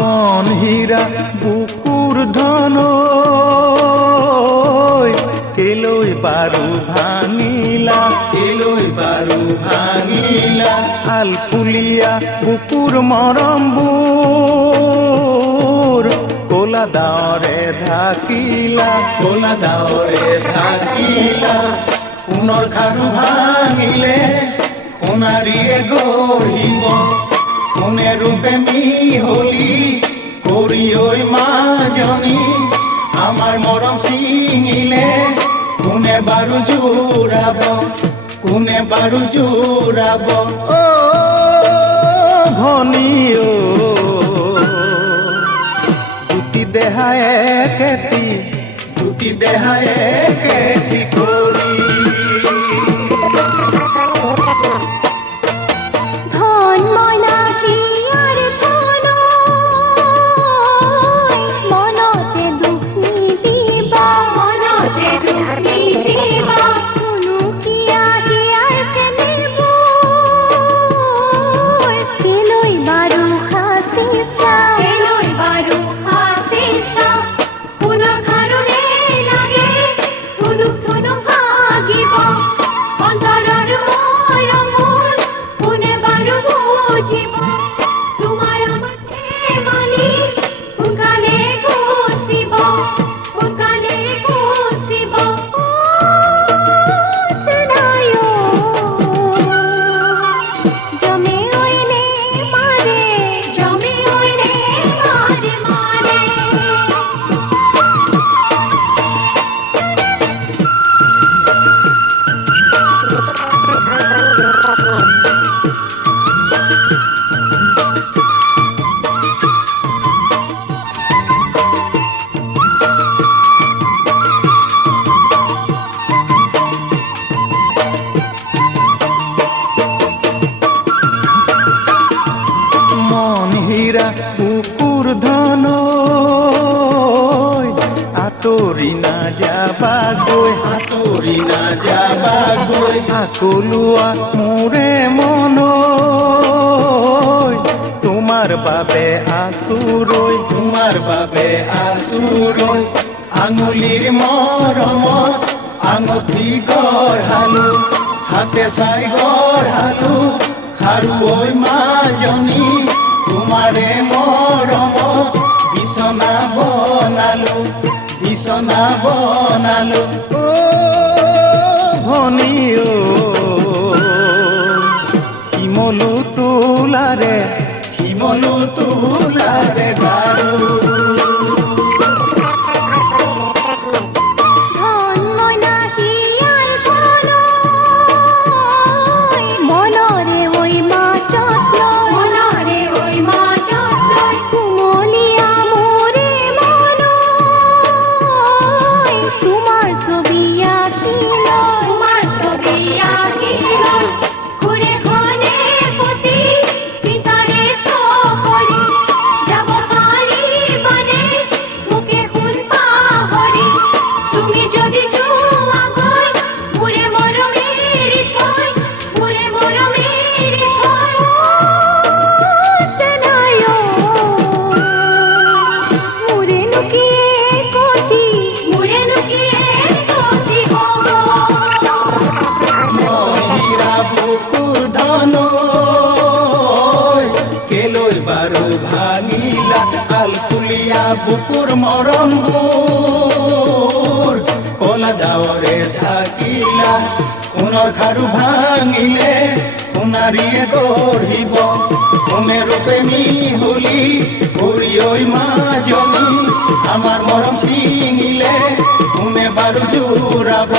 মন হীরা বুকুর ধন কেলৈ বারু ভাঙিলা কেলৈ বারু ভাঙিলা আলফুলিয়া বুকুর মরমবুর কোলা দাওরে ঢাকিলা কোলা দাওরে ঢাকিলা পুনৰ খাৰু ভাঙিলে সোণাৰীয়ে গঢ়িব কোনে ৰূপে মিহলি কৰি ওই মাজনী আমাৰ মৰম ছিঙিলে কোনে বাৰু জোৰাব কোনে বাৰু জোৰাব ও ভনী ও দুটি দেহায় খেতি দুটি দেহায় খেতি কৰি কুকুৰ ধন আঁতৰি না যাবাগৈ আঁতৰি না যাবাগৈ আকলুৱা মোৰে মন তোমাৰ বাবে আছুৰৈ তোমাৰ বাবে আছুৰৈ আঙুলিৰ মৰমত আঙুঠি গঢ়ালো হাতে চাই গঢ়ালো খাৰু ঐ মাজনী তোমাৰে মৰম বিছনা বনালো বিছনা বনালো ও ভনী ও শিমলু তুলাৰে গাৰু বুকুৰ মৰমবুৰ কোলা দাওৰে ঢাকিলা পুনৰ খাৰু ভাঙিলে সোণাৰীয়ে গঢ়িব কোনে ৰূপে মিহলি কৰি ঐ মাজনী আমাৰ মৰম ছিঙিলে কোনে বাৰু জোৰাব